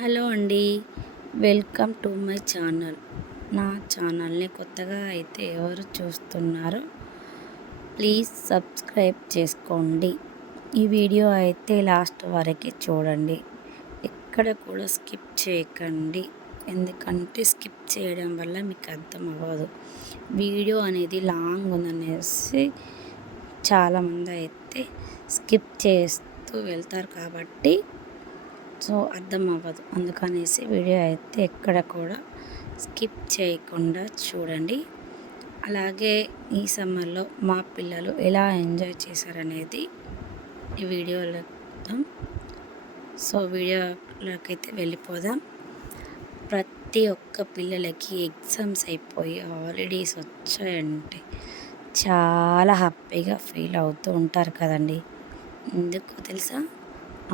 Hello అండి. Welcome to my channel. నా ఛానల్ని కొత్తగా అయితే ఎవరు చూస్తున్నారో ప్లీజ్ సబ్స్క్రైబ్ చేసుకోండి. ఈ వీడియో అయితే లాస్ట్ వరకు చూడండి, ఎక్కడ కూడా స్కిప్ చేయకండి. ఎందుకంటే స్కిప్ చేయడం వల్ల మీకు అర్థం అవ్వదు. వీడియో అనేది లాంగ్ ఉందనేసి చాలామంది అయితే స్కిప్ చేస్తూ వెళ్తారు కాబట్టి అర్థం అవ్వదు. అందుకనేసి వీడియో అయితే ఎక్కడ కూడా స్కిప్ చేయకుండా చూడండి. అలాగే ఈ సమ్మర్లో మా పిల్లలు ఎలా ఎంజాయ్ చేశారనేది ఈ వీడియోలో చూద్దాం. వీడియోలోకి అయితే వెళ్ళిపోదాం. ప్రతి ఒక్క పిల్లలకి ఎగ్జామ్స్ అయిపోయి హాలిడేస్ వచ్చాయంటే చాలా హ్యాపీగా ఫీల్ అవుతూ ఉంటారు కదండి. ఎందుకు తెలుసా?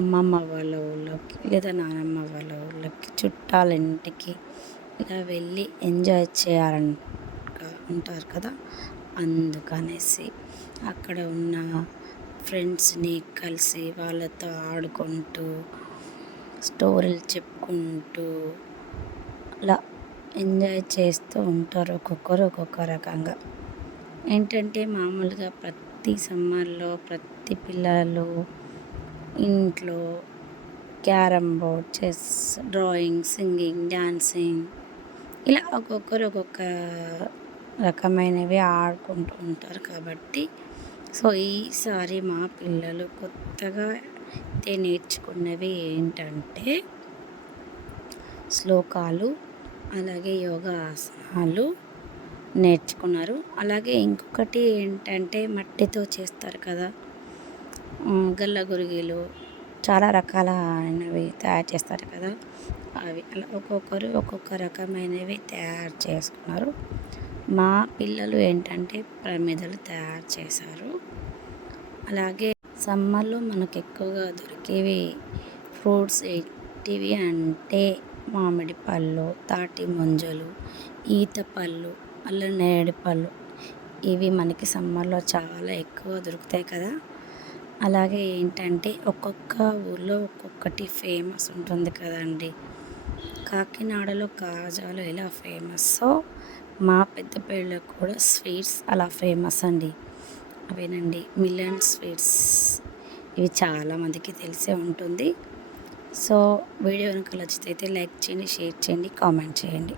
అమ్మమ్మ వాళ్ళ ఊళ్ళోకి లేదా నానమ్మ వాళ్ళ ఊళ్ళోకి చుట్టాల ఇంటికి ఇలా వెళ్ళి ఎంజాయ్ చేయాలని ఉంటారు కదా. అందుకనేసి అక్కడ ఉన్న ఫ్రెండ్స్ని కలిసి వాళ్ళతో ఆడుకుంటూ స్టోరీలు చెప్పుకుంటూ అలా ఎంజాయ్ చేస్తూ ఉంటారు. ఒక్కొక్కరు ఒక్కొక్క రకంగా. ఏంటంటే మామూలుగా ప్రతి సమ్మర్లో ప్రతి పిల్లలు ఇంట్లో carrom board, chess, drawing, singing, dancing ఇలా ఒక్కొక్కరు ఒక్కొక్క రకమైనవి ఆడుకుంటూ ఉంటారు కాబట్టి ఈసారి మా పిల్లలు కొత్తగా అయితే నేర్చుకున్నవి ఏంటంటే శ్లోకాలు, అలాగే యోగా ఆసనాలు నేర్చుకున్నారు. అలాగే ఇంకొకటి ఏంటంటే మట్టితో చేస్తారు కదా, గల్ల గురిగిలు, చాలా రకాలైనవి తయారు చేస్తారు కదా, అవి అలా ఒక్కొక్కరు ఒక్కొక్క రకమైనవి తయారు చేసుకున్నారు. మా పిల్లలు ఏంటంటే ప్రమిదలు తయారు చేశారు. అలాగే సమ్మర్లో మనకు ఎక్కువగా దొరికేవి ఫ్రూట్స్ ఏంటివి అంటే మామిడి పళ్ళు, తాటి ముంజలు, ఈత పళ్ళు, నేరేడు పళ్ళు. ఇవి మనకి సమ్మర్లో చాలా ఎక్కువ దొరుకుతాయి కదా. అలాగే ఏంటంటే ఒక్కొక్క ఊళ్ళో ఒక్కొక్కటి ఫేమస్ ఉంటుంది కదండి. కాకినాడలో కాజాలు ఎలా ఫేమస్సో మా పెద్దపల్లిలో కూడా స్వీట్స్ అలా ఫేమస్ అండి. అవేనండి మిల్లెట్ స్వీట్స్. ఇవి చాలామందికి తెలిసే ఉంటుంది. వీడియో కనుక నచ్చితే లైక్ చేయండి, షేర్ చేయండి, కామెంట్ చేయండి.